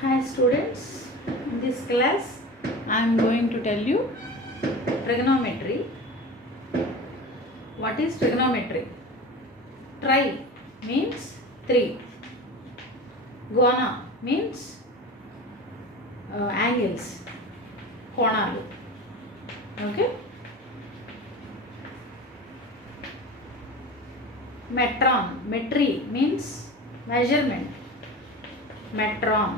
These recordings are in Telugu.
Hi students, in this class I am going to tell you trigonometry. What is trigonometry? Tri means 3. Gona means angles, konalu. Okay. Metron, metry means measurement. Metron,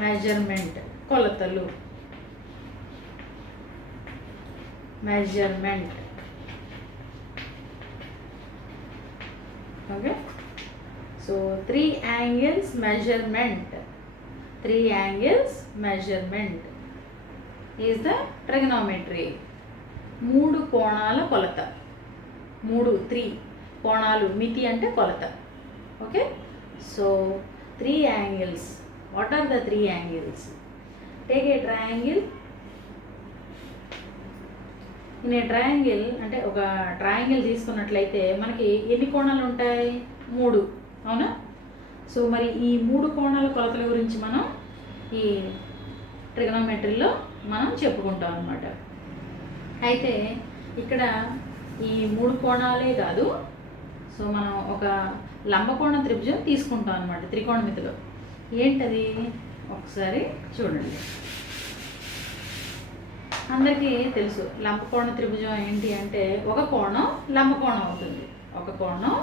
measurement, కొలతలు, measurement. Okay, so 3 angles measurement, 3 angles measurement is the trigonometry. 3 కోణాల కొలత, 3 కోణాలు, మితి అంటే కొలత. Okay, so 3 angles. What are the 3 angles? Take a triangle. In a triangle అంటే ఒక ట్రయాంగిల్ తీసుకున్నట్లయితే మనకి ఎన్ని కోణాలు ఉంటాయి? 3. అవునా? సో మరి ఈ 3 కోణాల కొలతల గురించి మనం ఈ ట్రిగనోమెట్రీలో మనం చెప్పుకుంటాం అన్నమాట. అయితే ఇక్కడ ఈ 3 కోణాలే కాదు, సో మనం ఒక లంబకోణ త్రిభుజం తీసుకుంటాం అన్నమాట త్రికోణమితిలో. ఏంటది ఒకసారి చూడండి. అందరికీ తెలుసు లంబకోణ త్రిభుజం ఏంటి అంటే ఒక కోణం లంబకోణం అవుతుంది, ఒక కోణం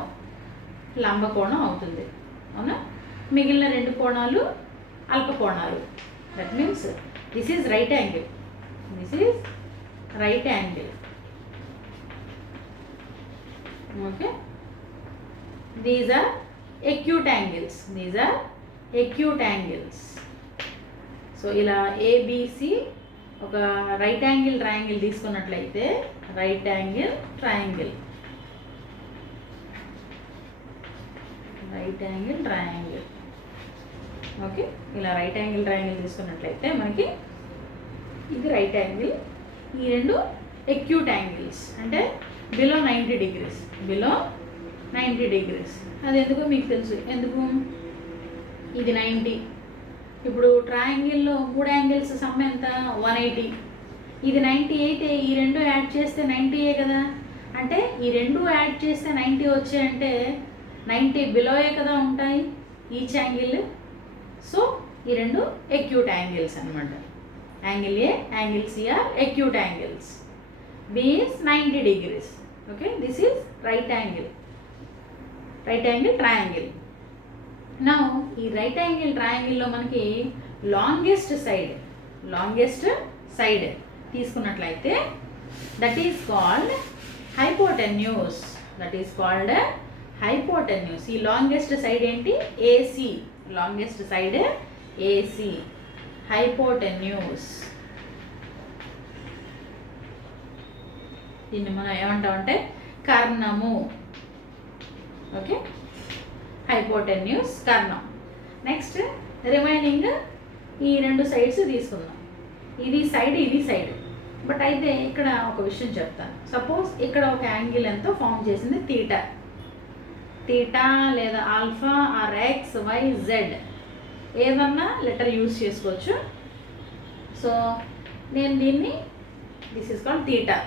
లంబకోణం అవుతుంది. అవునా? మిగిలిన 2 కోణాలు అల్పకోణాలు. That means this is right angle, this is right angle. Okay, these are acute angles, these are acute angles. So ఇలా ఏబిసి ఒక రైట్ యాంగిల్ ట్రయాంగిల్ తీసుకున్నట్లయితే right angle triangle, right angle triangle. Okay, ఇలా రైట్ యాంగిల్ ట్రయాంగిల్ తీసుకున్నట్లయితే మనకి ఇది రైట్ యాంగిల్, ఈ 2 acute angles అంటే బిలో 90 degrees, బిలో 90 degrees. అది ఎందుకో మీకు తెలుసు. ఎందుకు? ఇది 90. ఇప్పుడు ట్రయాంగిల్లో 3 యాంగిల్స్ సమ్ ఎంత? 180. ఇది 90 అయితే ఈ 2 యాడ్ చేస్తే 90 కదా. అంటే ఈ 2 యాడ్ చేస్తే 90 వచ్చాయంటే 90 బిలోయే కదా ఉంటాయి ఈచ్ యాంగిల్. సో ఈ 2 acute angles అన్నమాట. Angle A, angle C are acute angles. B is 90 degrees. Okay, this is right angle, right angle triangle. నా ఈ రైట్ యాంగిల్ ట్రయాంగిల్లో మనకి లాంగెస్ట్ సైడ్ తీసుకున్నట్లయితే that is called hypotenuse, that is called hypotenuse. ఈ లాంగెస్ట్ సైడ్ ఏంటి? AC, longest side AC, hypotenuse. దీన్ని మనం ఏమంటామంటే కర్ణము. ఓకే, హైపోటెన్యూస్ కర్ణం. నెక్స్ట్ రిమైనింగ్ ఈ 2 సైడ్స్ తీసుకుందాం. ఇది సైడ్, ఇది సైడ్. బట్ అయితే ఇక్కడ ఒక విషయం చెప్తాను. సపోజ్ ఇక్కడ ఒక యాంగిల్ ఎంతో ఫామ్ చేసింది తీటా, తీటా లేదా alpha or X Y Z ఏదన్నా లెటర్ యూజ్ చేసుకోవచ్చు. సో నేను దీన్ని దిస్ ఈస్ కాల్డ్ తీటా,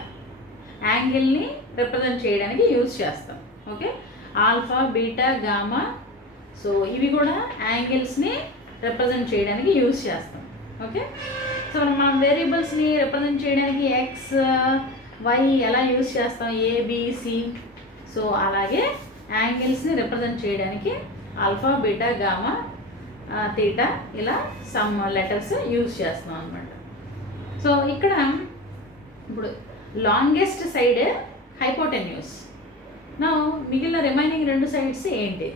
యాంగిల్ని రిప్రజెంట్ చేయడానికి యూజ్ చేస్తాం. Okay, alpha beta gamma, so ఇవి కూడా యాంగిల్స్ని రిప్రజెంట్ చేయడానికి యూజ్ చేస్తాం. ఓకే, సో మనం వేరియబుల్స్ని రిప్రజెంట్ చేయడానికి ఎక్స్ వై ఎలా యూజ్ చేస్తాం? ఏబిసి. సో అలాగే యాంగిల్స్ని రిప్రజెంట్ చేయడానికి ఆల్ఫా బీటా గామా తీటా ఇలా సమ్ లెటర్స్ యూజ్ చేస్తాం అనమాట. సో ఇక్కడ ఇప్పుడు లాంగెస్ట్ సైడ్ హైపోటెన్యూస్. నా మిగిలిన రిమైనింగ్ 2 సైడ్స్ ఏంటి?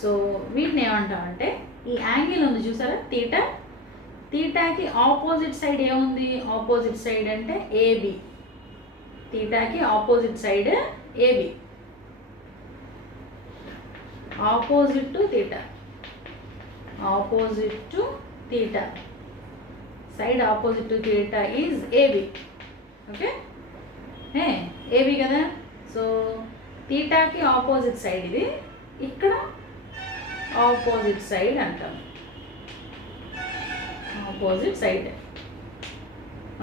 సో వీటిని ఏమంటామంటే ఈ యాంగిల్ ఉంది చూసారా తీటా, తీటాకి ఆపోజిట్ సైడ్ ఏముంది? ఆపోజిట్ సైడ్ అంటే ఏబి, తీటాకి opposite side A B, opposite to theta, opposite to theta, side opposite to theta is A B. Okay, A B కదా. సో తీటాకి ఆపోజిట్ సైడ్ ఇది. ఇక్కడ ఆపోజిట్ సైడ్ అంటాం. Opposite side.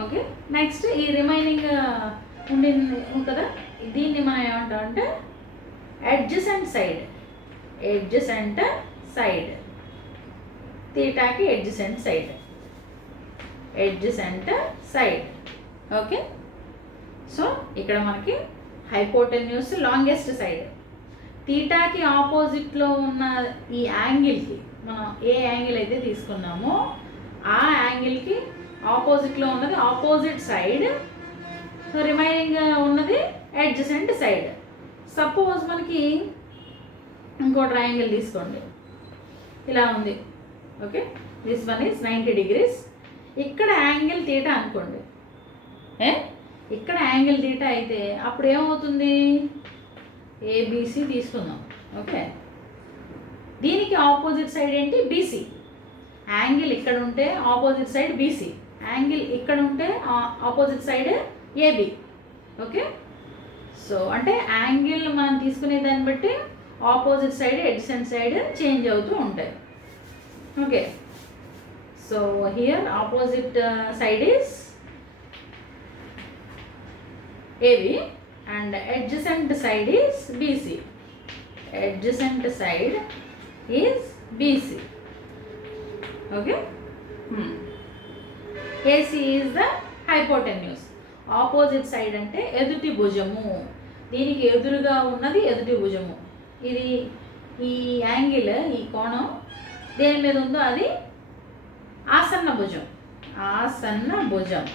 ఓకే, నెక్స్ట్ ఈ రిమైనింగ్ ఉండింది కదా, దీన్ని మనం ఏమంటాం అంటే అడ్జసెంట్ సైడ్. అడ్జసెంట్ సైడ్, తీటాకి adjacent side. Adjacent side. Okay, so ఇక్కడ మనకి హైపోటెన్యూస్ లాంగెస్ట్ సైడ్. తీటాకి ఆపోజిట్లో ఉన్న ఈ యాంగిల్కి మనం ఏ యాంగిల్ అయితే తీసుకున్నామో ఆ యాంగిల్కి ఆపోజిట్లో ఉన్నది ఆపోజిట్ సైడ్. సో రిమైనింగ్ ఉన్నది అడ్జసెంట్ సైడ్. సపోజ్ మనకి ఇంకో ట్రయాంగిల్ తీసుకోండి, ఇలా ఉంది. Okay, this one is 90 degrees. ఇక్కడ యాంగిల్ తీటా అనుకోండి. ఇక్కడ యాంగిల్ తీటా అయితే అప్పుడు ఏమవుతుంది, ఏబిసి తీసుకుందాం. ఓకే, దీనికి ఆపోజిట్ సైడ్ ఏంటి, బీసీ. యాంగిల్ ఇక్కడ ఉంటే ఆపోజిట్ సైడ్ బీసీ, యాంగిల్ ఇక్కడ ఉంటే opposite side AB. Okay, so అంటే యాంగిల్ మనం తీసుకునే దాన్ని బట్టి opposite side adjacent side change అవుతూ ఉంటాయి. Okay, so here opposite side is AB and adjacent side is BC. Adjacent side is BC. Okay. AC is the hypotenuse. Opposite side అంటే ఎదుటి భుజము. దీనికి ఎదురుగా ఉన్నది ఎదుటి భుజము. ఇది ఈ యాంగిల్, ఈ కోణం దేని మీద ఉందో అది ఆసన్న భుజం. ఆసన్న భుజం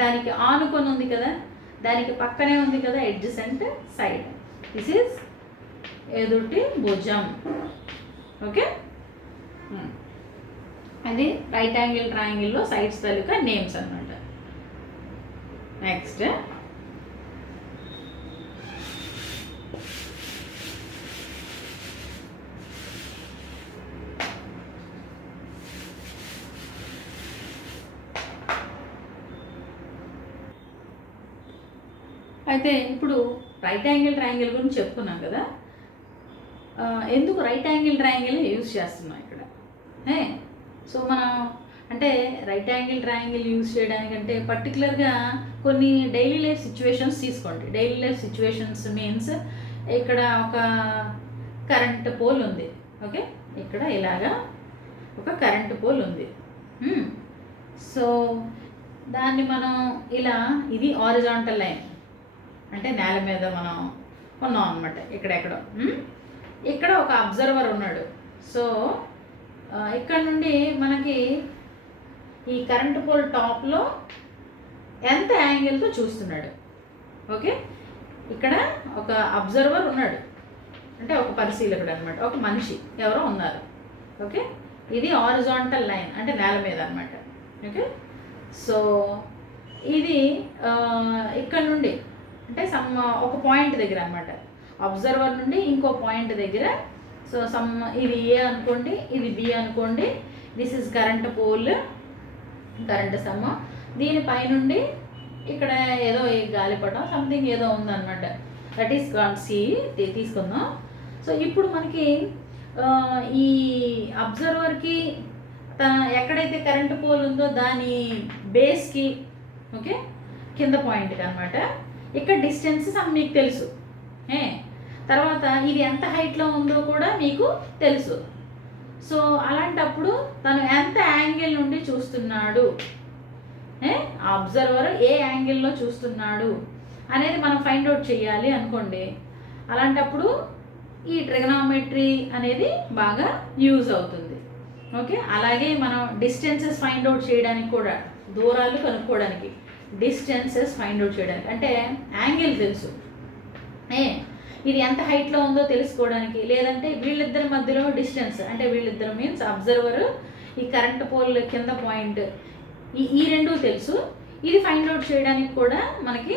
దానికి ఆనుకొని ఉంది కదా, దానికి పక్కనే ఉంది కదా అడ్జసెంట్ సైడ్. దిస్ ఈజ్ ఎదుటి భుజం. ఓకే, అది రైట్ యాంగిల్ ట్రయాంగిల్లో సైడ్స్ తాలూకా నేమ్స్ అన్నమాట. నెక్స్ట్ అయితే ఇప్పుడు రైట్ యాంగిల్ ట్రయాంగిల్ గురించి చెప్పుకున్నాం కదా. ఎందుకు రైట్ యాంగిల్ ట్రయాంగిల్ యూజ్ చేస్తున్నాం ఇక్కడ? సో మనం అంటే రైట్ యాంగిల్ ట్రయాంగిల్ యూజ్ చేయడానికంటే పర్టికులర్గా కొన్ని డైలీ లైఫ్ సిచ్యువేషన్స్ తీసుకోండి. డైలీ లైఫ్ సిచ్యువేషన్స్ మీన్స్ ఇక్కడ ఒక కరెంట్ పోల్ ఉంది. ఓకే, ఇక్కడ ఇలాగా ఒక కరెంట్ పోల్ ఉంది. సో దాన్ని మనం ఇలా, ఇది హారిజాంటల్ లైన్ అంటే నేల మీద మనం ఉన్నాం అనమాట. ఇక్కడెక్కడో ఇక్కడ ఒక అబ్జర్వర్ ఉన్నాడు. సో ఇక్కడ నుండి మనకి ఈ కరెంట్ పోల్ టాప్లో ఎంత యాంగిల్తో చూస్తున్నాడు. ఓకే, ఇక్కడ ఒక అబ్జర్వర్ ఉన్నాడు అంటే ఒక పరిశీలకుడు అనమాట, ఒక మనిషి ఎవరో ఉన్నారు. ఓకే, ఇది హారిజాంటల్ లైన్ అంటే నేల మీద అనమాట. ఓకే, సో ఇది ఇక్కడ నుండి అంటే ఒక పాయింట్ దగ్గర అనమాట, అబ్జర్వర్ నుండి ఇంకో పాయింట్ దగ్గర. సో ఇది ఏ అనుకోండి, ఇది బి అనుకోండి. This is current pole, current సమ్మ. దీనిపైనుండి ఇక్కడ ఏదో గాలిపటం సంథింగ్ ఏదో ఉందన్నమాట. That is called C. తీసుకుందాం. సో ఇప్పుడు మనకి ఈ అబ్జర్వర్కి ఎక్కడైతే కరెంట్ పోల్ ఉందో దాని బేస్కి, ఓకే, కింద పాయింట్కి అనమాట, ఇక్కడ డిస్టెన్స్ మీకు తెలుసు. తర్వాత ఇది ఎంత హైట్లో ఉందో కూడా మీకు తెలుసు. సో అలాంటప్పుడు తను ఎంత యాంగిల్ నుండి చూస్తున్నాడు, అబ్జర్వర్ ఏ యాంగిల్లో చూస్తున్నాడు అనేది మనం ఫైండ్ అవుట్ చేయాలి అనుకోండి. అలాంటప్పుడు ఈ ట్రిగనామెట్రీ అనేది బాగా యూజ్ అవుతుంది. ఓకే, అలాగే మనం డిస్టెన్సెస్ ఫైండ్ అవుట్ చేయడానికి కూడా, దూరాలు కనుక్కోవడానికి, డిస్టెన్సెస్ ఫైండ్ అవుట్ చేయడానికి అంటే యాంగిల్ తెలుసు, ఇది ఎంత హైట్లో ఉందో తెలుసుకోవడానికి, లేదంటే వీళ్ళిద్దరి మధ్యలో డిస్టెన్స్ అంటే వీళ్ళిద్దరు మీన్స్ అబ్జర్వర్, ఈ కరెంట్ పోల్ కింద పాయింట్, ఈ రెండు తెలుసు. ఇది ఫైండ్ అవుట్ చేయడానికి కూడా మనకి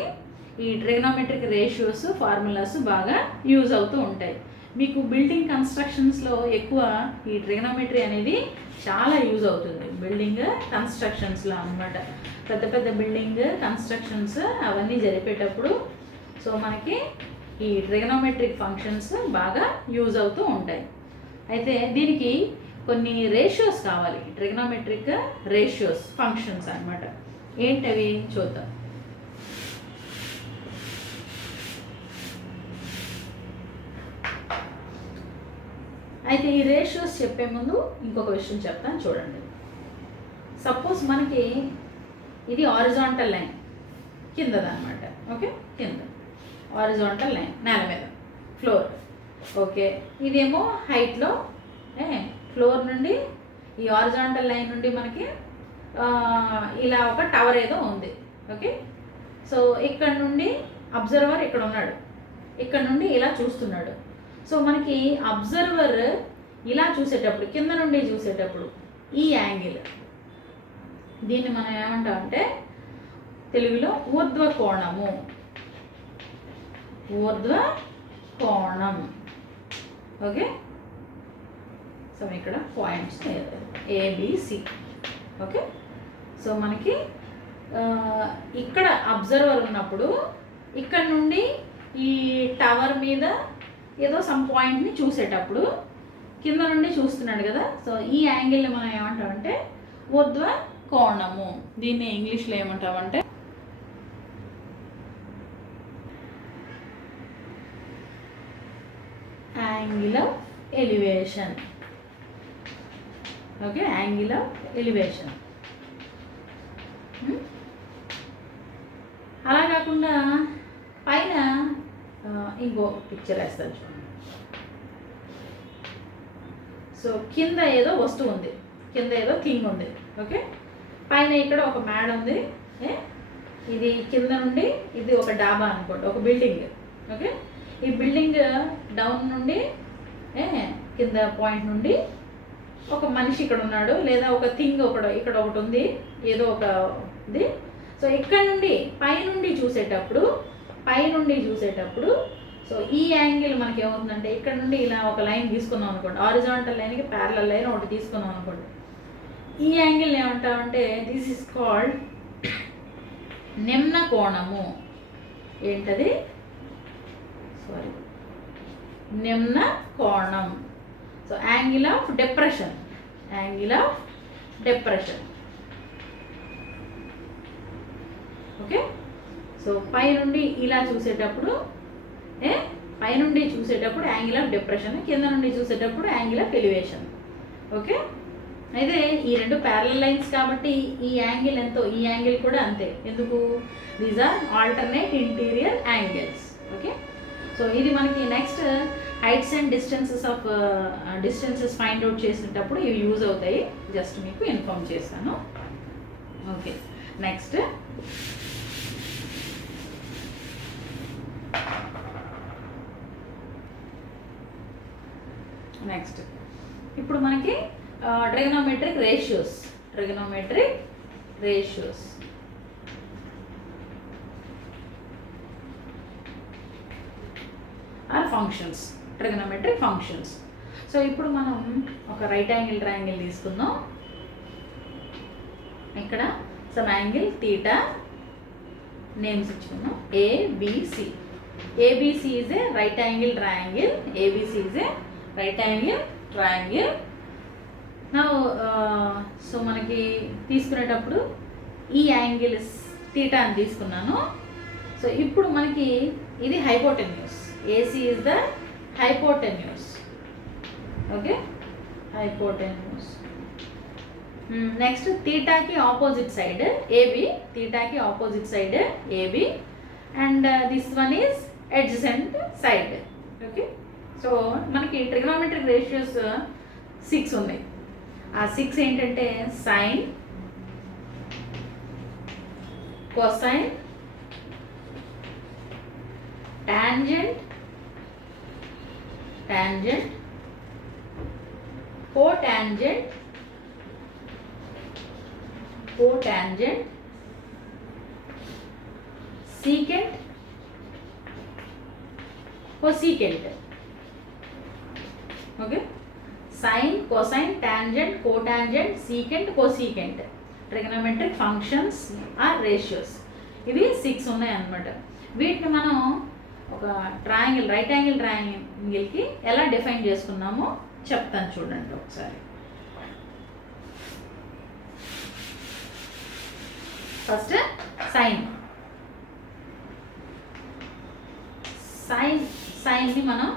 ఈ ట్రిగనోమెట్రిక్ రేషియోస్, ఫార్ములాస్ బాగా యూజ్ అవుతూ ఉంటాయి. మీకు బిల్డింగ్ కన్స్ట్రక్షన్స్లో ఎక్కువ ఈ ట్రిగనోమెట్రీ అనేది చాలా యూజ్ అవుతుంది. బిల్డింగ్ కన్స్ట్రక్షన్స్లో అన్నమాట, పెద్ద పెద్ద బిల్డింగ్ కన్స్ట్రక్షన్స్ అవన్నీ జరిపేటప్పుడు సో మనకి ఈ ట్రిగనోమెట్రిక్ ఫంక్షన్స్ బాగా యూజ్ అవుతూ ఉంటాయి. అయితే దీనికి కొన్ని రేషియోస్ కావాలి, ట్రిగ్నోమెట్రిక్ రేషియోస్ ఫంక్షన్స్ అన్నమాట. ఏంటవి చూద్దాం. అయితే ఈ రేషియోస్ చెప్పే ముందు ఇంకొక విషయం చెప్తాను చూడండి. సపోజ్ మనకి ఇది హారిజాంటల్ లైన్ కిందదన్నమాట. ఓకే, కింద హారిజాంటల్ లైన్ నేల మీద ఫ్లోర్. ఓకే, ఇదేమో హైట్లో ఫ్లోర్ నుండి ఈ హారిజాంటల్ లైన్ నుండి మనకి ఇలా ఒక టవర్ ఏదో ఉంది. ఓకే, సో ఇక్కడ నుండి అబ్జర్వర్ ఇక్కడ ఉన్నాడు, ఇక్కడ నుండి ఇలా చూస్తున్నాడు. సో మనకి అబ్జర్వర్ ఇలా చూసేటప్పుడు, కింద నుండి చూసేటప్పుడు ఈ యాంగిల్, దీన్ని మనం ఏమంటామంటే తెలుగులో ఊర్ధ్వ కోణము. ఊర్ధ్వ కోణం. ఓకే, సో ఇక్కడ పాయింట్స్ ఏబిసి. ఓకే, సో మనకి ఇక్కడ అబ్జర్వర్ ఉన్నప్పుడు ఇక్కడ నుండి ఈ టవర్ మీద ఏదో సమ్ పాయింట్ని చూసేటప్పుడు కింద నుండి చూస్తున్నాడు కదా. సో ఈ యాంగిల్ని మనం ఏమంటామంటే ఊర్ధ్వ కోణము. దీన్ని ఇంగ్లీష్లో ఏమంటామంటే angle of elevation. Okay, angle of elevation. అలా కాకుండా పైన ఇంకో పిక్చర్ వేస్తాను చూడండి. సో కింద ఏదో వస్తువు ఉంది, కింద ఏదో థింగ్ ఉంది. ఓకే, పైన ఇక్కడ ఒక మేడ ఉంది. ఇది కింద నుండి ఇది ఒక డాబా అనుకోండి, ఒక బిల్డింగ్. ఓకే, ఈ బిల్డింగ్ డౌన్ నుండి కింద పాయింట్ నుండి ఒక మనిషి ఇక్కడ ఉన్నాడు, లేదా ఒక థింగ్ ఇక్కడ ఒకటి ఉంది, ఏదో ఒక ఇది. సో ఇక్కడ నుండి పైనుండి చూసేటప్పుడు సో ఈ యాంగిల్ మనకి ఏమవుతుందంటే ఇక్కడ నుండి ఇలా ఒక లైన్ తీసుకున్నాం అనుకోండి, హారిజాంటల్ లైన్కి ప్యారలల్ లైన్ ఒకటి తీసుకున్నాం అనుకోండి. ఈ యాంగిల్ ఏమంటామంటే దిస్ ఇస్ కాల్డ్ నిమ్న కోణము. ఏంటది? సారీ, నిమ్న కోణం. So angle of depression. Angle of depression. Okay, so పైనుండి ఇలా చూసేటప్పుడు యాంగిల్ ఆఫ్ డిప్రెషన్, కింద నుండి చూసేటప్పుడు యాంగిల్ ఆఫ్ ఎలివేషన్. ఓకే, అయితే ఈ రెండు ప్యారలల్ లైన్స్ కాబట్టి ఈ యాంగిల్ ఎంతో, ఈ యాంగిల్ కూడా అంతే. ఎందుకు? These are alternate interior angles. Okay, so ఇది మనకి next heights and distances find out చేసేటప్పుడు ఇవి యూజ్ అవుతాయి. జస్ట్ మీకు ఇన్ఫార్మ్ చేశాను. ఓకే, నెక్స్ట్ ఇప్పుడు మనకి trigonometric ratios. Or functions, trigonometric functions. So ఇప్పుడు మనం ఒక రైట్ యాంగిల్ ట్రయాంగిల్ తీసుకుందాం. ఇక్కడ సమ్ యాంగిల్ థీటా నేమ్స్ ఇచ్చుకుందాం. A B C. ABC is a right angle triangle. ABC is a right angle triangle. Now, so మనకి తీసుకునేటప్పుడు ఈ యాంగిల్ థీటా అని తీసుకున్నాను. సో ఇప్పుడు మనకి ఇది hypotenuse. AC is the hypotenuse. Okay, hypotenuse. Next థీటాకి ఆపోజిట్ సైడ్ AB. థీటాకి opposite side AB. And this one is adjacent side. Okay, so మనకి ట్రిగనోమెట్రిక్ రేషియోస్ 6 ఉన్నాయి. ఆ 6 ఏంటంటే sine, cosine, tangent, cotangent, secant, cosecant. Okay, sine, cosine, tangent, cotangent, secant, cosecant. Trigonometric functions are ratios. ఇవి 6 ఉన్నాయి అన్నమాట. వీటిని మనం ఒక ట్రయాంగిల్, రైట్ యాంగిల్ ట్రయాంగిల్కి ఎలా డిఫైన్ చేసుకున్నామో చెప్తాను చూడండి ఒకసారి. ఫస్ట్ సైన్ సైన్ని మనం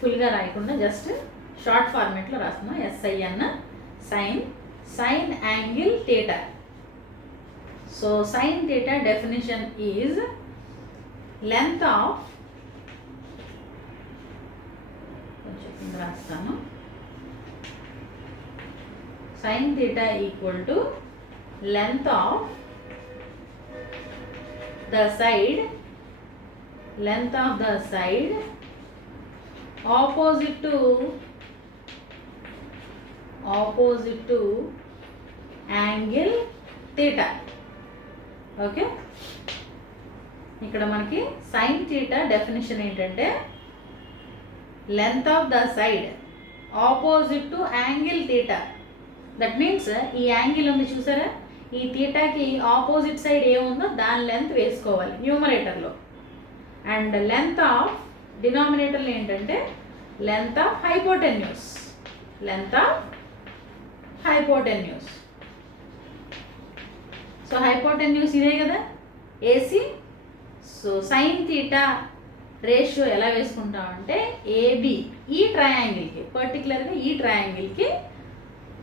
ఫుల్గా రాయకుండా జస్ట్ షార్ట్ ఫార్మేట్లో రాస్తున్నాం. SIN sine angle theta. So sine theta definition is length of, కొంచెం రాస్తాను, sine theta equal to length of the side opposite to angle theta. Okay, ఇక్కడ మనకి సైన్ థీటా డెఫినేషన్ ఏంటంటే length of the side opposite to angle theta. That means ఈ యాంగిల్ ఉంది చూసారా, ఈ థీటాకి ఆపోజిట్ సైడ్ ఏముందో దాని లెంత్ వేసుకోవాలి న్యూమరేటర్లో. అండ్ లెంత్ ఆఫ్ డినామినేటర్లో ఏంటంటే length of hypotenuse. So hypotenuse ఇదే కదా AC. So sine theta ratio ఎలా వేసుకుంటామంటే AB, ఈ ట్రయాంగిల్కి, పర్టికులర్గా ఈ ట్రయాంగిల్కి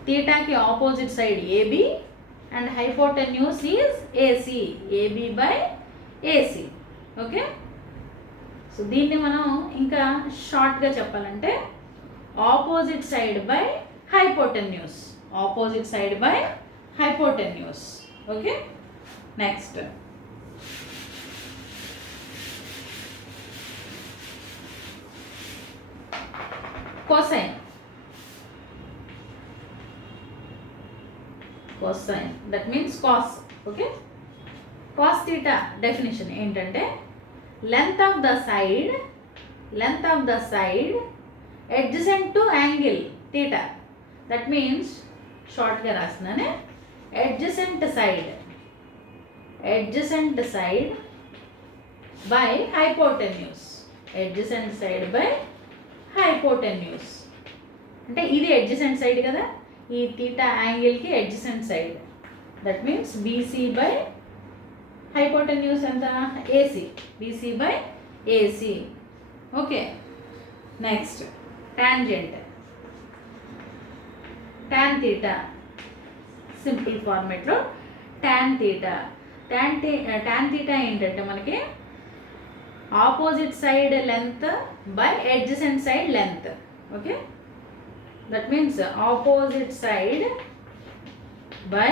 థీటాకి opposite side AB and hypotenuse is AC, AB/AC. Okay, so దీన్ని మనం ఇంకా షార్ట్గా చెప్పాలంటే opposite side by hypotenuse. Okay, next cosine. That means cos. Okay, cos theta definition ఏంటంటే length of the side adjacent to angle theta. That means short గా రాస్తున్నానే adjacent side by hypotenuse. అంటే ఇది adjacent side కదా, ఈ థీటా యాంగిల్కి adjacent side. That means BC by hypotenuse ఎంత AC, BC/AC. Okay, next tangent. tan theta simple ఫార్మేట్లో tan theta ఏంటంటే మనకి opposite side length by adjacent side length. Okay, that means opposite side by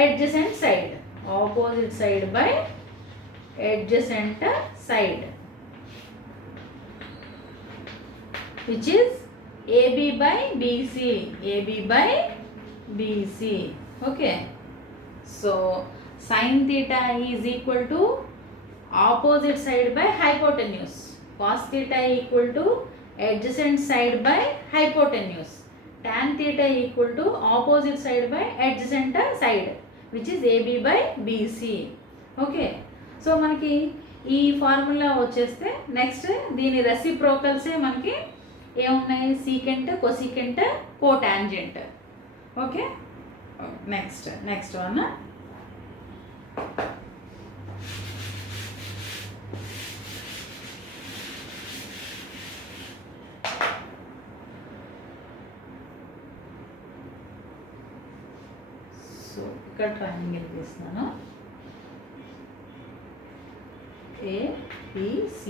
adjacent side, which is AB/BC. Okay, so sin theta is equal to opposite side by hypotenuse. Cos theta equal to adjacent side by hypotenuse. Tan theta equal to opposite side by adjacent side, which is AB/BC. Okay, so మనకి ఈ ఫార్ములా వచ్చేస్తే నెక్స్ట్ దీని రెసిప్రోకల్సే మనకి ఏమున్నాయి, secant, cosecant, cotangent. Okay, next one ఇక్కడ ట్రయాంగిల్ తీస్తున్నాను. ABC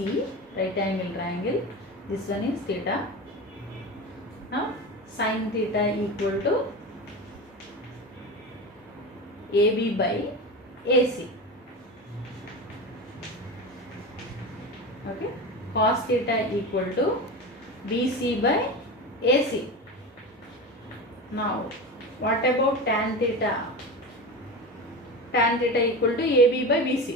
right angle triangle. This one is theta. Now sin theta equal to AB/AC. Okay, cos theta equal to BC/AC. Now what about tan theta? Tan theta equal to AB/BC,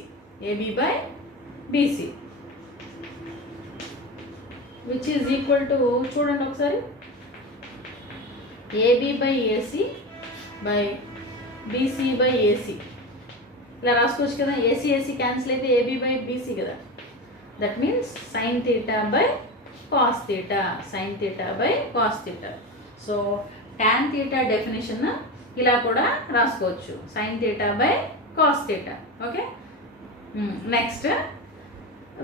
which is equal to, చూడండి ఒకసారి, AB/AC by BC/AC. ఇలా రాసుకోవచ్చు కదా, AC క్యాన్సిల్ అయితే AB/BC కదా. That means sin theta by cos theta, sin theta by cos theta. So tan theta definition ఇలా కూడా రాసుకోవచ్చు, sin theta by cos theta. Okay, next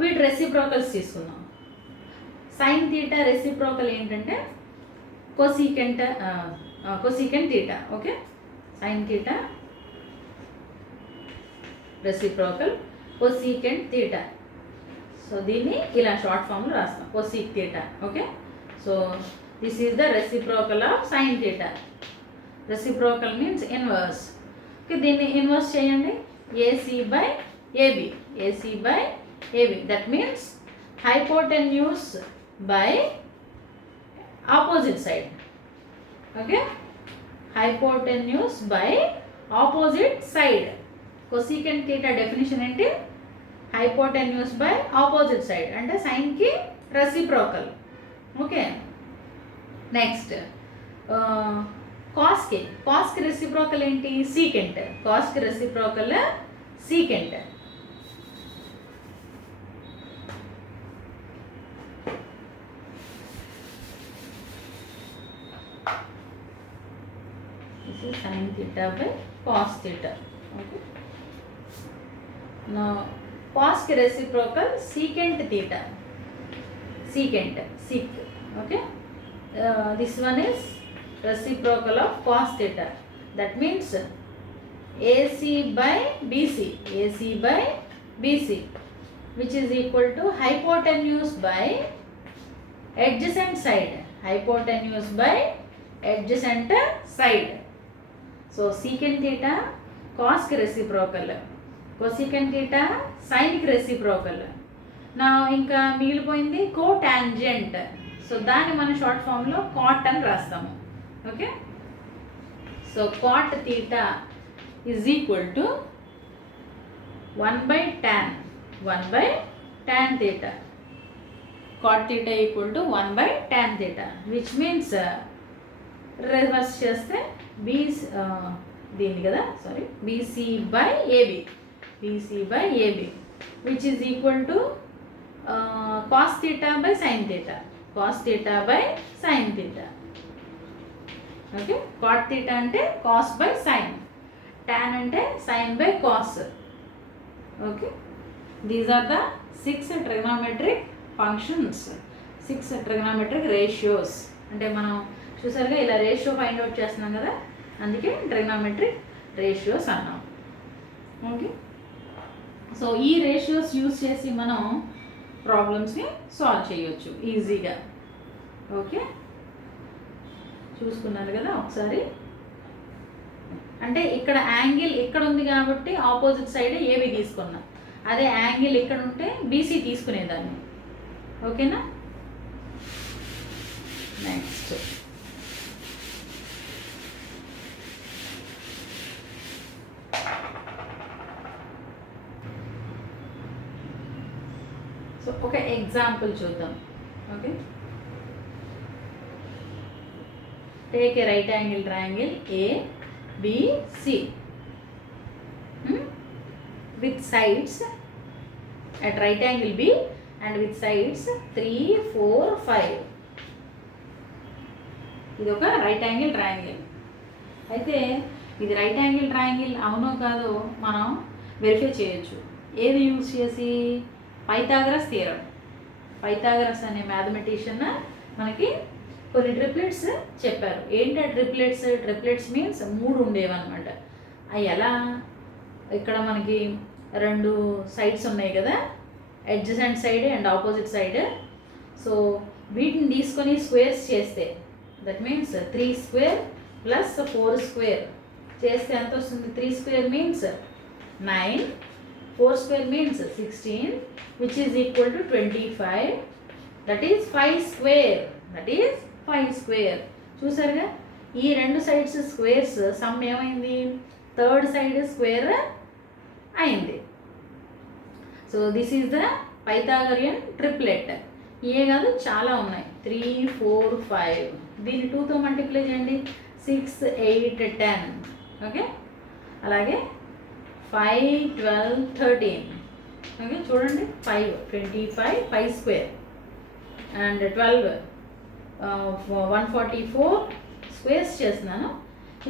వీటి రెసిప్రోకల్స్ తీసుకుందాం. sin theta రెసిప్రోకల్ ఏంటంటే cosecant theta. Okay, sin theta reciprocal cosecant theta. So దీన్ని ఇలా షార్ట్ ఫామ్లో రాస్తాం, cosec theta. Okay, so this is the reciprocal of sin theta. Reciprocal means inverse. Okay, దీన్ని ఇన్వర్స్ చేయండి, AC by AB, AC by AB. That means hypotenuse by opposite side. Okay, hypotenuse by opposite side. cosecant theta definition ఏంటి, హైపోటెన్యూస్ బై ఆపోజిట్ సైడ్, అంటే సైన్కి రెసిప్రోకల్. ఓకే, నెక్స్ట్ కాస్కి రెసిప్రోకల్ ఏంటి, సీకెంట్. కాస్కి reciprocal secant. this is sin theta by cos theta. Okay, now cos की reciprocal secant theta, secant, sec. Okay, this one is reciprocal of cos theta. That means AC by BC, AC by BC, which is equal to hypotenuse by adjacent side, hypotenuse by adjacent side. So secant theta cos की reciprocal, cosecant theta sin की reciprocal. నా ఇంకా మిగిలిపోయింది కోటాంజెంట్. సో దాన్ని మనం షార్ట్ ఫామ్లో కాట్ అని రాస్తాము. Okay, so cot theta is equal to 1/tan theta. Cot theta equal to 1/tan theta, which means reverse చేస్తే దీన్ని కదా, sorry, BC by AB, BC by AB, which is equal to cos theta by sin theta, cos theta by sin theta. Okay, cot theta అంటే cos by sin, tan అంటే sin by cos. Okay, these are the 6 trigonometric functions, 6 trigonometric ratios. అంటే మనం చూసారుగా ఇలా రేషియో ఫైండ్ అవుట్ చేస్తున్నాం కదా, అందుకే ట్రిగ్నోమెట్రిక్ రేషియోస్ అన్నాం. ఓకే, సో ఈ రేషియోస్ యూజ్ చేసి మనం ప్రాబ్లమ్స్ని సాల్వ్ చేయొచ్చు ఈజీగా. ఓకే, చూసుకున్నారు కదా ఒకసారి. అంటే ఇక్కడ యాంగిల్ ఇక్కడ ఉంది కాబట్టి ఆపోజిట్ సైడ్ ఏబి తీసుకున్నాం, అదే యాంగిల్ ఇక్కడ ఉంటే బీసీ తీసుకునేదాన్ని. ఓకేనా, నెక్స్ట్ సో ఒక ఎగ్జాంపుల్ చూద్దాం. Okay, take a right angle triangle ABC with sides at right angle B and with sides 3, 4, 5. ఇది ఒక రైట్ యాంగిల్ ట్రయాంగిల్. అయితే ఇది రైట్ యాంగిల్ ట్రయాంగిల్ అవునో కాదో మనం వెరిఫై చేయొచ్చు. ఏది యూజ్ చేసి, పైథాగరస్ థియరం. పైథాగరస్ అనే మ్యాథమెటిషియన్ మనకి కొన్ని ట్రిప్లెట్స్ చెప్పారు. ఏంటి ట్రిప్లెట్స్? ట్రిప్లెట్స్ మీన్స్ 3 ఉండేవన్నమాట. అవి ఎలా, ఇక్కడ మనకి 2 సైడ్స్ ఉన్నాయి కదా, adjacent side and opposite side. So వీటిని తీసుకొని స్క్వేర్స్ చేస్తే, that means 3 square plus 4 square చేస్తే ఎంత వస్తుంది? 3 square means 9, 4 square means 16, which is equal to 25. That is 5 square. That is 5 square. చూసారుగా, ఈ 2 సైడ్స్ స్క్వేర్స్ సమ్ ఏమైంది? 3rd సైడ్ స్క్వేర్ అయింది. So this is the Pythagorean triplet. ఇవే కాదు, చాలా ఉన్నాయి. 3, 4, 5. దీన్ని 2తో మల్టిప్లై చేయండి, 6, 8, 10. ఓకే, అలాగే 5, 12, 13. ఓకే, చూడండి, 5, 25, 5 స్క్వేర్. అండ్ 12 144 స్క్వేర్స్ చేస్తున్నాను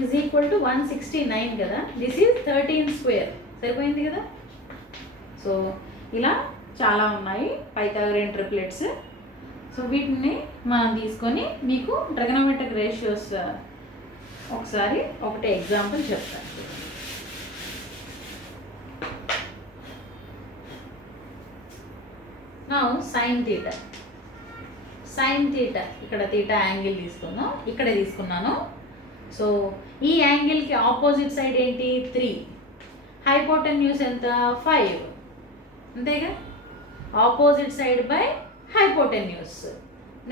ఈజ్ ఈక్వల్ టు 169 కదా. This is 13 square. సరిపోయింది కదా. సో ఇలా చాలా ఉన్నాయి పైథాగోరియన్ ట్రిప్లెట్స్. సో వీటిని మనం తీసుకొని మీకు ట్రిగనోమెట్రిక్ రేషియోస్ ఒకసారి ఒకటే ఎగ్జాంపుల్ చెప్తాను. నా సైన్ థీటా. సైన్ థీటా ఇక్కడ థీటా యాంగిల్ తీసుకున్నాం, ఇక్కడే తీసుకున్నాను. సో ఈ యాంగిల్కి ఆపోజిట్ సైడ్ ఏంటి 3, హైపోటెన్యూస్ ఎంత 5, అంతేగా. Opposite side by hypotenuse.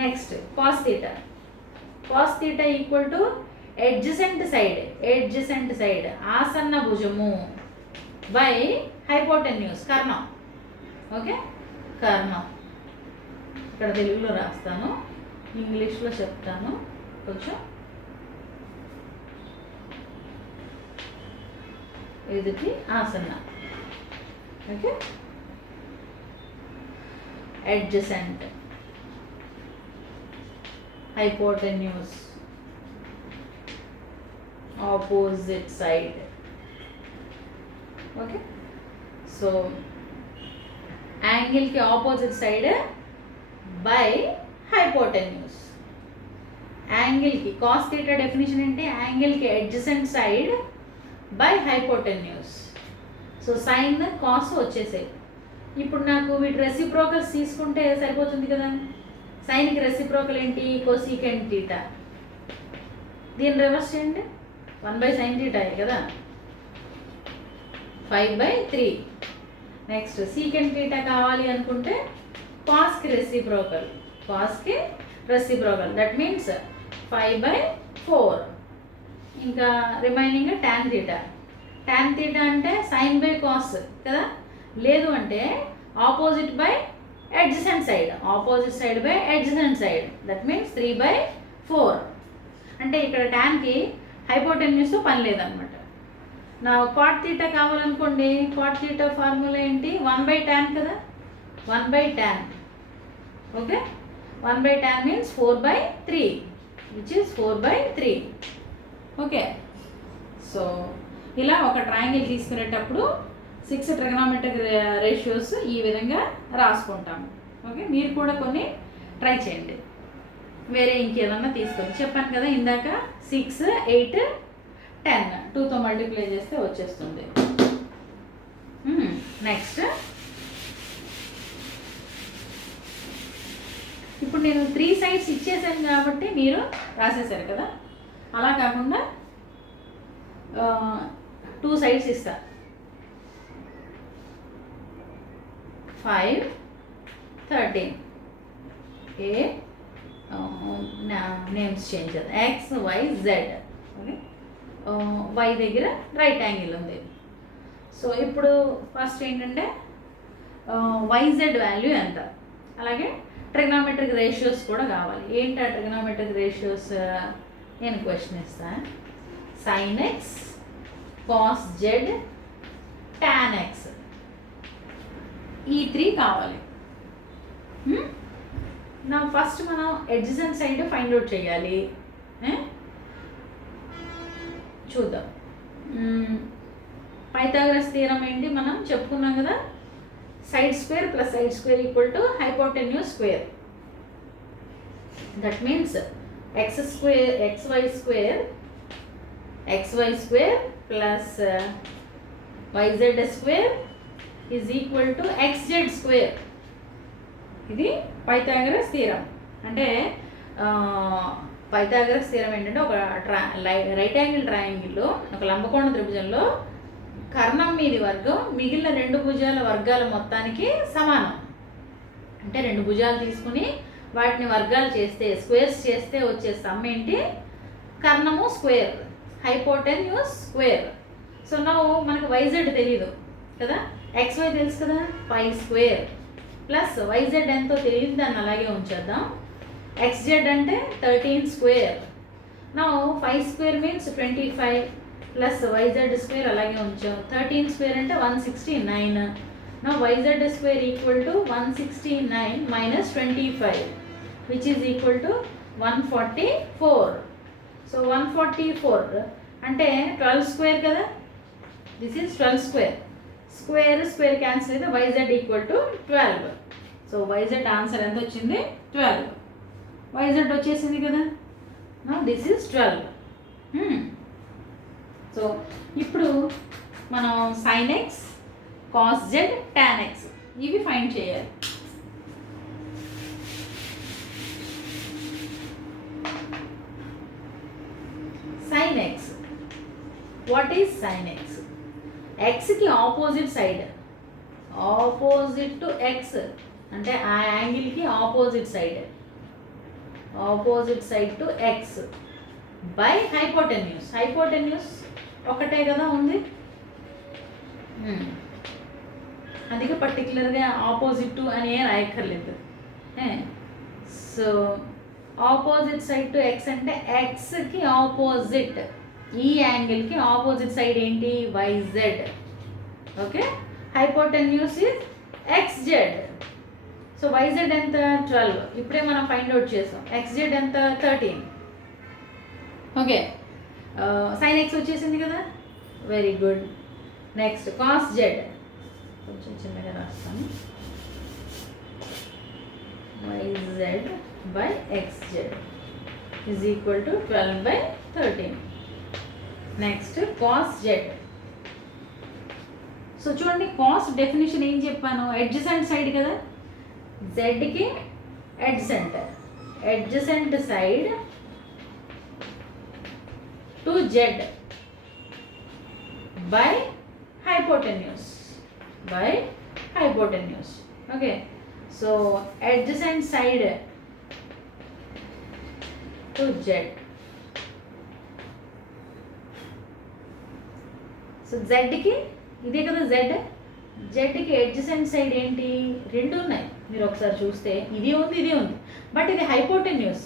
Next cos theta. Cos theta equal to adjacent side, adjacent side ఆసన్న భుజము బై హైపోటెన్యూస్ కర్ణం. ఓకే, కర్ణం. ఇక్కడ తెలుగులో రాస్తాను, ఇంగ్లీష్లో చెప్తాను కొంచెం. ఎదుటి ఆసన్న. Okay, adjacent, hypotenuse, opposite side. Okay, so angle के opposite side by hypotenuse. angle की cos theta definition అంటే angle के adjacent side by hypotenuse. So sin cos వచ్చేసాయి. ఇప్పుడు నాకు వీటి రెసిప్రోకల్స్ తీసుకుంటే సరిపోతుంది కదా. సైన్కి రెసిప్రోకల్ ఏంటి కోసీకెంట్ థీటా. దీన్ని రివర్స్ చేయండి, 1/sin థీటా కదా, 5/3. నెక్స్ట్ సీకెంట్ థీటా కావాలి అనుకుంటే కాస్కి రెసిప్రోకల్, కాస్కి రెసిప్రోకల్, దట్ మీన్స్ 5/4. ఇంకా remaining tan theta. Tan theta అంటే సైన్ బై కాస్ కదా. లేదు అంటే opposite by adjacent side, opposite side by adjacent side, that means 3/4. అంటే ఇక్కడ ట్యాన్కి హైపోటెన్యూస్ పని లేదనమాట. నా కాట్ థీటా కావాలనుకోండి, కాట్ థీటా ఫార్ములా ఏంటి 1/tan కదా, 1/tan. Okay, 1/tan means 4/3, which is 4/3. Okay, so ఇలా ఒక ట్రయాంగిల్ తీసుకునేటప్పుడు 6 ట్రిగనోమెట్రిక్ రేషియోస్ ఈ విధంగా రాసుకుంటాము. ఓకే, మీరు కూడా కొన్ని ట్రై చేయండి. వేరే ఇంకేదన్నా తీసుకొని చెప్పాను కదా ఇందాక 6, 8, 10 2తో మల్టిప్లై చేస్తే వచ్చేస్తుంది. నెక్స్ట్ ఇప్పుడు నేను 3 సైడ్స్ ఇచ్చేసాను కాబట్టి మీరు రాసేసారు కదా. అలా కాకుండా 2 సైడ్స్ ఇస్తా. 5, 13. నేమ్స్ చేంజ్ చేద్దాం. X, Y, Z. Okay, Y దగ్గర రైట్ యాంగిల్ ఉంది. సో ఇప్పుడు ఫస్ట్ ఏంటంటే YZ వాల్యూ ఎంత, అలాగే ట్రిగనోమెట్రిక్ రేషియోస్ కూడా కావాలి. ఏంటి ఆ ట్రిగనోమెట్రిక్ రేషియోస్? నేను క్వశ్చన్ ఇస్తాను. sin X, cos Z, tan X, ఈ 3 కావాలి. నా ఫస్ట్ మనం ఎడ్జసెంట్ సైడ్ ఫైండ్ అవుట్ చేయాలి. చూద్దాం. పైథాగరస్ థియరం ఏంటి మనం చెప్పుకున్నాం కదా, side square plus side square equal to hypotenuse square. That means xy square plus yz square is equal to xz square. ఇది పైథాగరస్ థియరం. అంటే పైథాగరస్ థియరం ఏంటంటే ఒక రైట్ యాంగిల్ ట్రయాంగిల్లో, ఒక లంబకోణ త్రిభుజంలో కర్ణం మీది వర్గం మిగిలిన 2 భుజాల వర్గాల మొత్తానికి సమానం. అంటే 2 భుజాలు తీసుకుని వాటిని వర్గాలు చేస్తే, స్క్వేర్స్ చేస్తే వచ్చే సమ్ ఏంటి? కర్ణము square, hypotenuse square. So now మనకు YZ తెలియదు కదా, XY తెలుసు కదా, 5 స్క్వేర్ ప్లస్ YZ ఎంతో తెలియదు, దాన్ని అలాగే ఉంచేద్దాం. XZ అంటే 13 square. Now 5 square means 25 plus YZ square అలాగే ఉంచాం. 13 స్క్వేర్ అంటే 169. Now YZ square equal to 169 minus 25. which is equal to 144. So 144 అంటే 12 square కదా, this is 12 square. Square cancel అయితే yz equal to 12. So yz answer ఎంత వచ్చింది? 12. yz వచ్చేసింది కదా. Now this is 12. సో ఇప్పుడు మనం sin x, cos z, tan x ఇవి ఫైండ్ చేయాలి. sin x. What is sin x? x కి opposite side, opposite to x అంటే ఆ యాంగిల్కి opposite side to x by hypotenuse. Hypotenuse ఒకటే కదా ఉంది, అందుకే పర్టికులర్గా ఆపోజిట్ టు అని ఏం రాయక్కర్లేదు. So opposite side to x అంటే xకి ఆపోజిట్, ఈ యాంగిల్కి ఆపోజిట్ సైడ్ ఏంటి? yz. Okay, hypotenuse is xz. సో yz ఎంత? 12. ఇప్పుడే మనం ఫైండ్ అవుట్ చేసాం. xz ఎంత? 13. ఓకే, sin x వచ్చేసింది కదా, very good. Next cos z, కొంచెం చిన్నగా రాస్తాను. yz by xz is equal to 12 by 13. Next cos z. So చూడండి, కాస్ డెఫినేషన్ ఏం చెప్పాను? అడ్జసెంట్ సైడ్ కదా, జెడ్కి adjacent side to Z by hypotenuse. Okay, so adjacent side to Z. So జెడ్కి ఇదే కదా జెడ్కి అడ్జసెంట్ సైడ్ ఏంటి? రెండు ఉన్నాయి, మీరు ఒకసారి చూస్తే ఇది ఉంది, ఇది ఉంది, బట్ ఇది హైపోటెన్యూస్.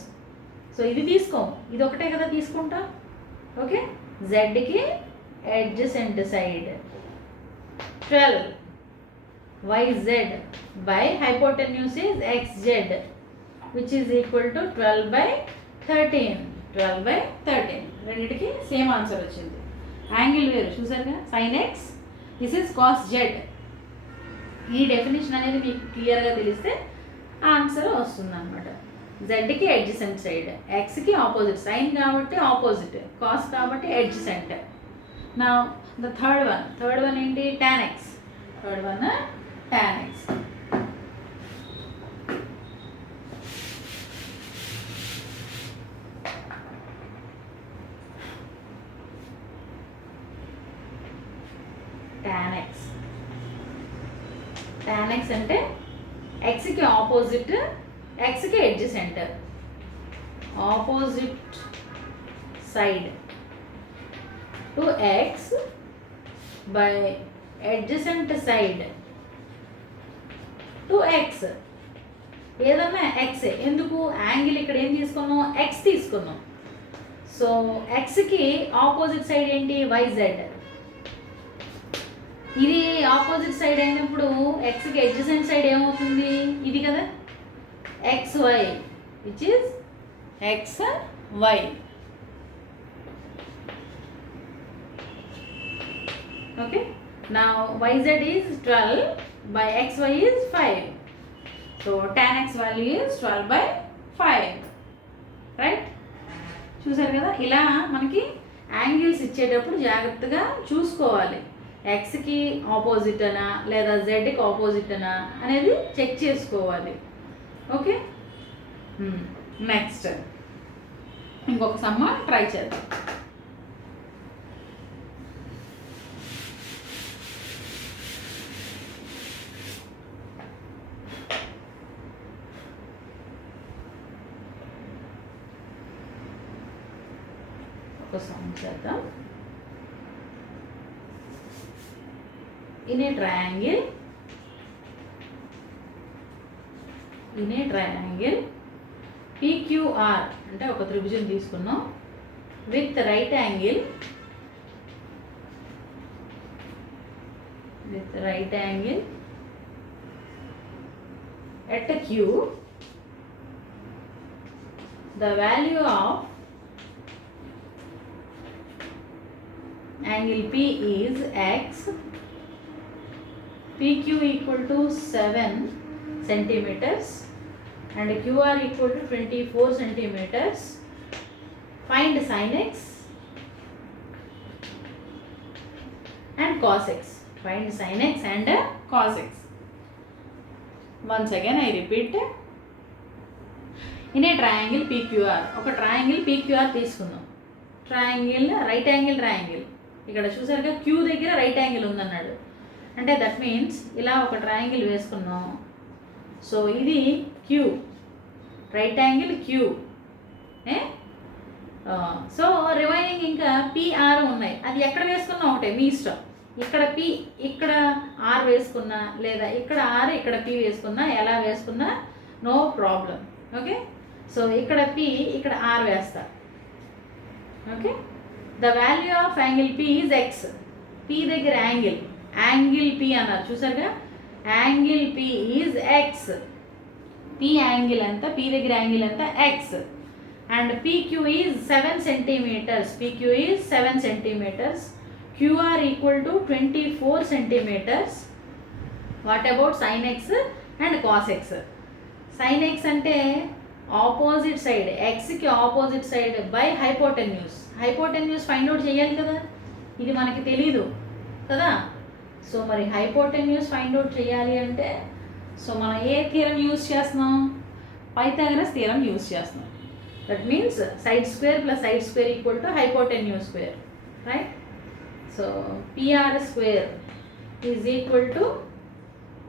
సో ఇది తీసుకోము, ఇది ఒకటే కదా తీసుకుంటాం. ఓకే, జెడ్కి adjacent side 12 yz by hypotenuse is xz which is equal to 12 by 13. 12 by 13 రెండిటికి సేమ్ ఆన్సర్ వచ్చింది. యాంగిల్ వేరు చూసారుగా, sin x, this is cos z. ఈ డెఫినేషన్ అనేది మీకు క్లియర్గా తెలిస్తే ఆన్సర్ వస్తుంది అనమాట. జెడ్కి అడ్జసెంట్ సైడ్, ఎక్స్కి ఆపోజిట్, సైన్ కాబట్టి ఆపోజిట్, కాస్ కాబట్టి అడ్జసెంట్. నా ద థర్డ్ వన్ ఏంటి? tan x. Third one tan x. tan x అంటే xకి ఆపోజిట్, xకి adjacent, opposite side to x by adjacent side to x. ఏదన్నా x, ఎందుకు? యాంగిల్ ఇక్కడ ఏం తీసుకున్నాం? x తీసుకున్నాం. సో xకి ఆపోజిట్ సైడ్ ఏంటి? yz. ఇది ఆపోజిట్ సైడ్ అయినప్పుడు ఎక్స్కి అడ్జసెంట్ సైడ్ ఏమవుతుంది? ఇది కదా, xy, which is xy. Okay, నా yz is 12 by xy is 5. So tan x value is 12 by 5. Right, చూసారు కదా. ఇలా మనకి యాంగిల్స్ ఇచ్చేటప్పుడు జాగ్రత్తగా చూసుకోవాలి, ఎక్స్కి ఆపోజిట్ అనా లేదా జెడ్కి ఆపోజిట్ అనా అనేది చెక్ చేసుకోవాలి. ఓకే, నెక్స్ట్ ఇంకొక సమ్మ ట్రై చేద్దాం. ఒక సమ్ చేద్దాం. in a triangle PQR అంటే ఒక త్రిభుజం తీసుకున్నాం with right angle at Q the value of angle P is x, PQ equal to 7 centimeters and QR equal to 24 centimeters. Find sin x and cos x. Find sin x and cos x. Once again I repeat. In a triangle PQR, ఒక ట్రయాంగిల్ PQR తీసుకుందాం. ట్రయాంగిల్ రైట్ యాంగిల్ ట్రయాంగిల్, ఇక్కడ చూసారుగా క్యూ దగ్గర రైట్ యాంగిల్ ఉందన్నాడు, అంటే దట్ మీన్స్ ఇలా ఒక ట్రయాంగిల్ వేసుకున్నాం. సో ఇది Q, right angle Q. So remaining ఇంకా పిఆర్ ఉన్నాయి, అది ఎక్కడ వేసుకున్నా ఒకటే, మీ ఇష్టం. ఇక్కడ పి ఇక్కడ ఆర్ వేసుకున్నా, లేదా ఇక్కడ ఆర్ ఇక్కడ పి వేసుకున్నా, ఎలా వేసుకున్నా నో ప్రాబ్లం. ఓకే, సో ఇక్కడ పి ఇక్కడ ఆర్ వేస్తా. Okay, the value of angle P is X. P దగ్గర యాంగిల్ పి అన్నారు చూసారుగా, angle P is X. P angle ఎంత, పి దగ్గర యాంగిల్ ఎంత, X. And PQ is 7 centimetres. PQ is 7 centimetres. QR equal to 24 centimeters. What about sin x and cos x? Sin x అంటే ఆపోజిట్ సైడ్, ఎక్స్కి opposite side by hypotenuse. Hypotenuse find out చేయాలి కదా, ఇది మనకి తెలీదు కదా. సో మరి హైపోటెన్యూస్ ఫైండ్ అవుట్ చేయాలి అంటే, సో మనం ఏ థియరం యూజ్ చేస్తున్నాం, పైథాగరస్ థియరం యూజ్ చేస్తున్నాం. That means side square plus side square equal to hypotenuse square, right? So PR square is equal to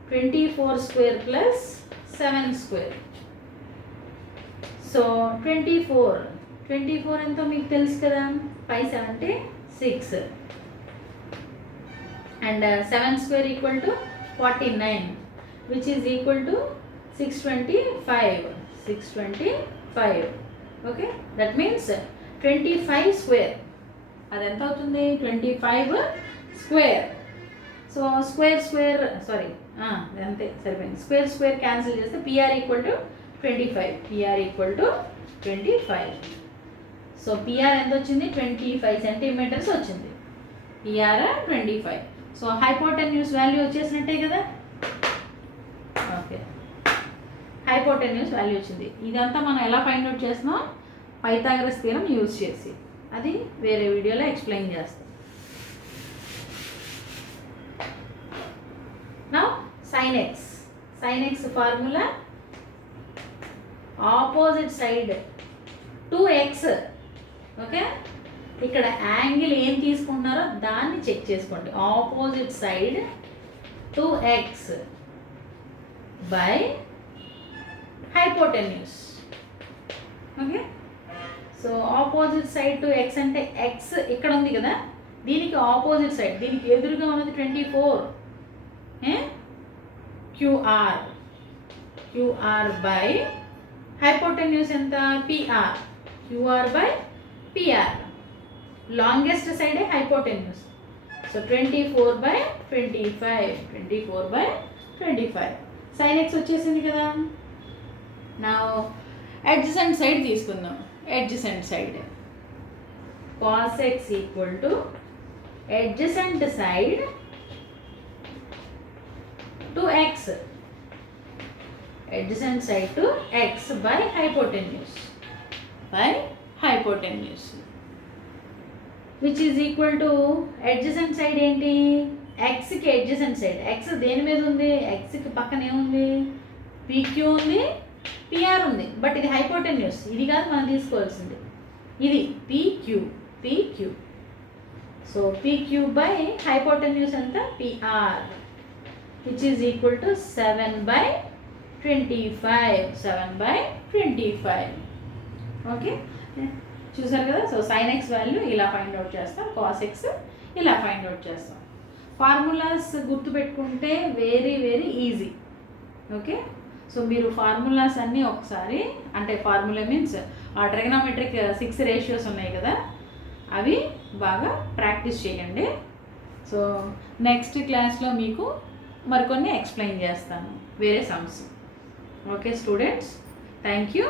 24 square plus 7 square. So 24 ఎంతో మీకు తెలుసు కదా, 5 7 6 and 7 square equal to 49, which is equal to 625. Okay, that means 25 square. అది ఎంత అవుతుంది, 25 స్క్వేర్. సో స్క్వేర్ అంతే సరిపోయింది. స్క్వేర్ క్యాన్సిల్ చేస్తే PR equal to 25. So PR ఎంత వచ్చింది, 25 సెంటీమీటర్స్ వచ్చింది. పిఆర్ 25. సో హైపోటెన్యూస్ వాల్యూ వచ్చేసినట్టే కదా. ఓకే, హైపోటెన్యూస్ వాల్యూ వచ్చింది. ఇదంతా మనం ఎలా ఫైండ్ అవుట్ చేస్తున్నాం, పైథాగరస్ థియరం యూజ్ చేసి. అది వేరే వీడియోలో ఎక్స్ప్లెయిన్ చేస్తాం. Now sin x formula opposite side 2x. Okay, ఇక్కడ యాంగిల్ ఏం తీసుకుంటున్నారో దాన్ని చెక్ చేసుకోండి. Opposite side 2x by hypotenuse. Okay, so opposite side to X అంటే ఎక్స్ ఇక్కడ ఉంది కదా, దీనికి ఆపోజిట్ సైడ్, దీనికి ఎదురుగా ఉన్నది 24. క్యూఆర్ బై హైపోటెన్యూస్ ఎంత, PR. QR by PR, longest సైడే హైపోటెన్యూస్. సో 24/25. సైన్ ఎక్స్ వచ్చేసింది కదా. నా అడ్జసెంట్ సైడ్ తీసుకుందాం. adjacent side, cos x equal to adjacent side to x, adjacent side to x by hypotenuse, which is equal to adjacent side ఏంటి, x కి adjacent side. x దేని మీద ఉంది, x కి పక్కన ఏముంది, PQ ఉంది, PR ఉంది. బట్ ఇది హైపోటెన్యూస్, ఇది కాదు మనం తీసుకోవాల్సింది, ఇది PQ. So PQ by hypotenuse ఎంత, PR, which is equal to 7/25. Okay, చూసారు కదా. సో sin x వాల్యూ ఇలా ఫైండ్ అవుట్ చేస్తాం, cos x ఇలా ఫైండ్ అవుట్ చేస్తాం. ఫార్ములాస్ గుర్తుపెట్టుకుంటే వెరీ ఈజీ. ఓకే, సో మీరు ఫార్ములాస్ అన్నీ ఒకసారి, అంటే ఫార్ములా మీన్స్ ఆ ట్రిగనోమెట్రిక్ 6 రేషియోస్ ఉన్నాయి కదా, అవి బాగా ప్రాక్టీస్ చేయండి. సో నెక్స్ట్ క్లాస్లో మీకు మరికొన్ని ఎక్స్ప్లెయిన్ చేస్తాను, వేరే sums. Okay students, thank you.